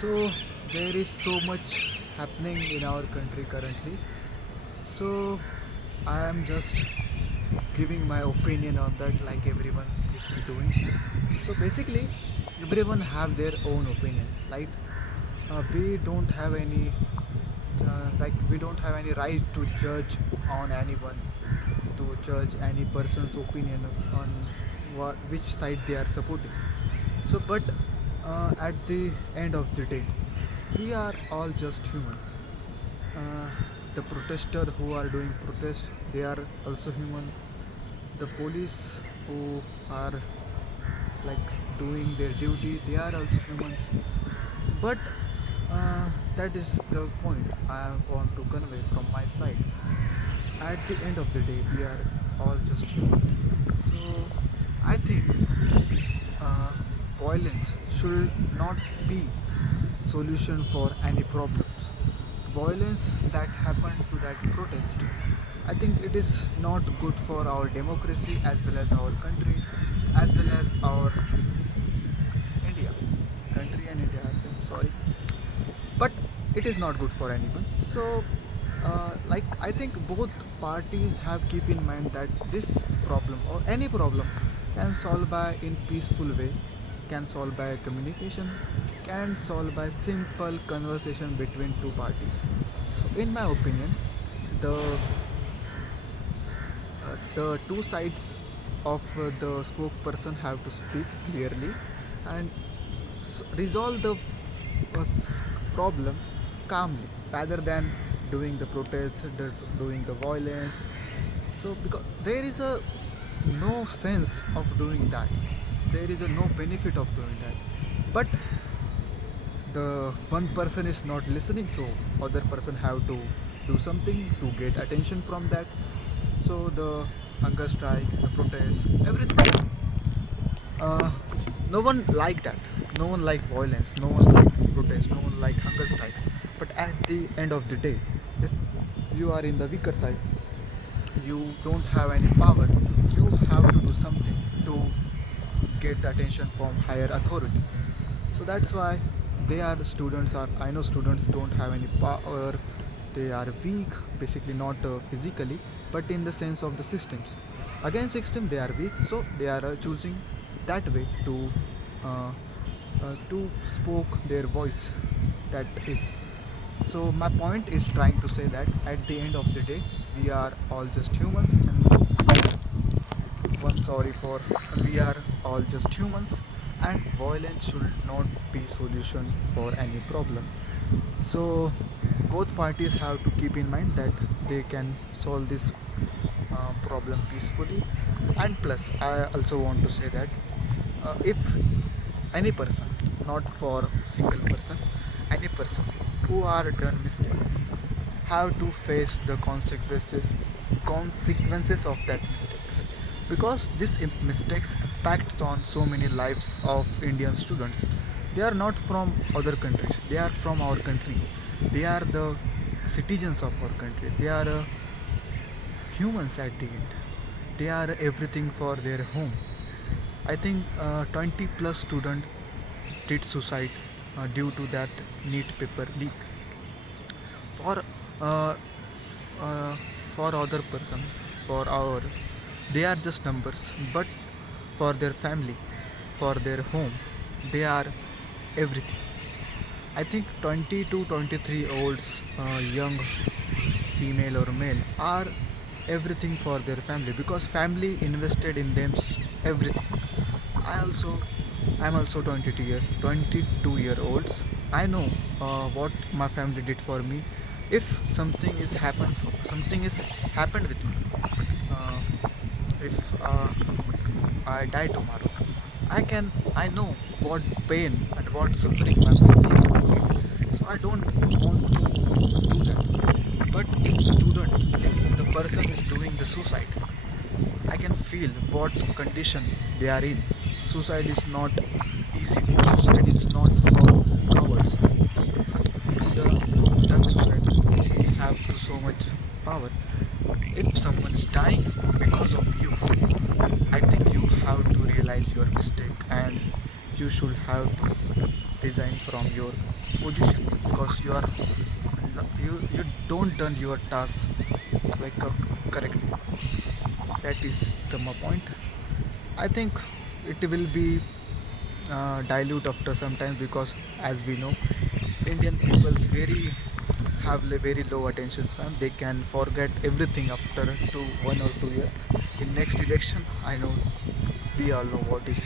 So there is so much happening in our country currently. So I am just giving my opinion on that like everyone is doing. So basically everyone have their own opinion. Like we don't have any we don't have any right to judge on anyone, to judge any person's opinion on which side they are supporting. So but at the end of the day we are all just humans. uh, the protester who are doing protest, they are also humans. The police who are like doing their duty, they are also humans. But that is the point I want to convey from my side. At the end of the day we are all just humans. So I think uh, violence should not be solution for any problems. Violence that happened to that protest, I think it is not good for our democracy as well as our country, as well as our India, country and India. I say sorry, but it is not good for anyone. So like I think both parties have keep in mind that this problem or any problem can solve by in peaceful way, can solve by communication, can solve by simple conversation between two parties. So in my opinion, the the two sides of the spokesperson have to speak clearly and resolve the problem calmly rather than doing the protest, doing the violence. So because there is a no sense of doing that, there is a no benefit of doing that. But the one person is not listening, so other person have to do something to get attention from that. So the hunger strike, the protest, everything, uh, no one like that, no one like violence, no one like protest, no one like hunger strikes. But at the end of the day, if you are in the weaker side, you don't have any power, you have to do something to get attention from higher authority. So that's why they are students are, I know students don't have any power, they are weak, basically not physically, but in the sense of the systems, against system they are weak, so they are choosing that way to spoke their voice. That is, so my point is trying to say that at the end of the day we are all just humans, and one sorry for, we are all just humans, and violence should not be solution for any problem. So both parties have to keep in mind that they can solve this problem peacefully. And plus I also want to say that if any person, not for single person, any person who are done mistakes have to face the consequences of that mistakes, because this mistakes impacts on so many lives of Indian students. They are not from other countries, they are from our country, they are the citizens of our country, they are humans at the end, they are everything for their home. I think 20 plus student did suicide due to that neat paper leak. For uh, uh, for other person, for our, they are just numbers, but for their family, for their home, they are everything. I think 20 to 23 olds, young female or male, are everything for their family, because family invested in them everything. I'm also 22 year olds. I know what my family did for me. If something is happened with me, uh, if I die tomorrow, I know what pain and what suffering my family can feel. So I don't want to do that. But if the person is doing the suicide, I can feel what condition they are in. Suicide is not easy. Suicide is not for cowards. To the done suicide, we have to so much power. If someone is dying because of you, I think you have to realize your mistake, and you should have to resign from your position because you don't done your task like correctly. That is my point. I think it will be dilute after some time because as we know Indian people's very low attention span. They can forget everything after 1 or 2 years. In next election, I know we all know what is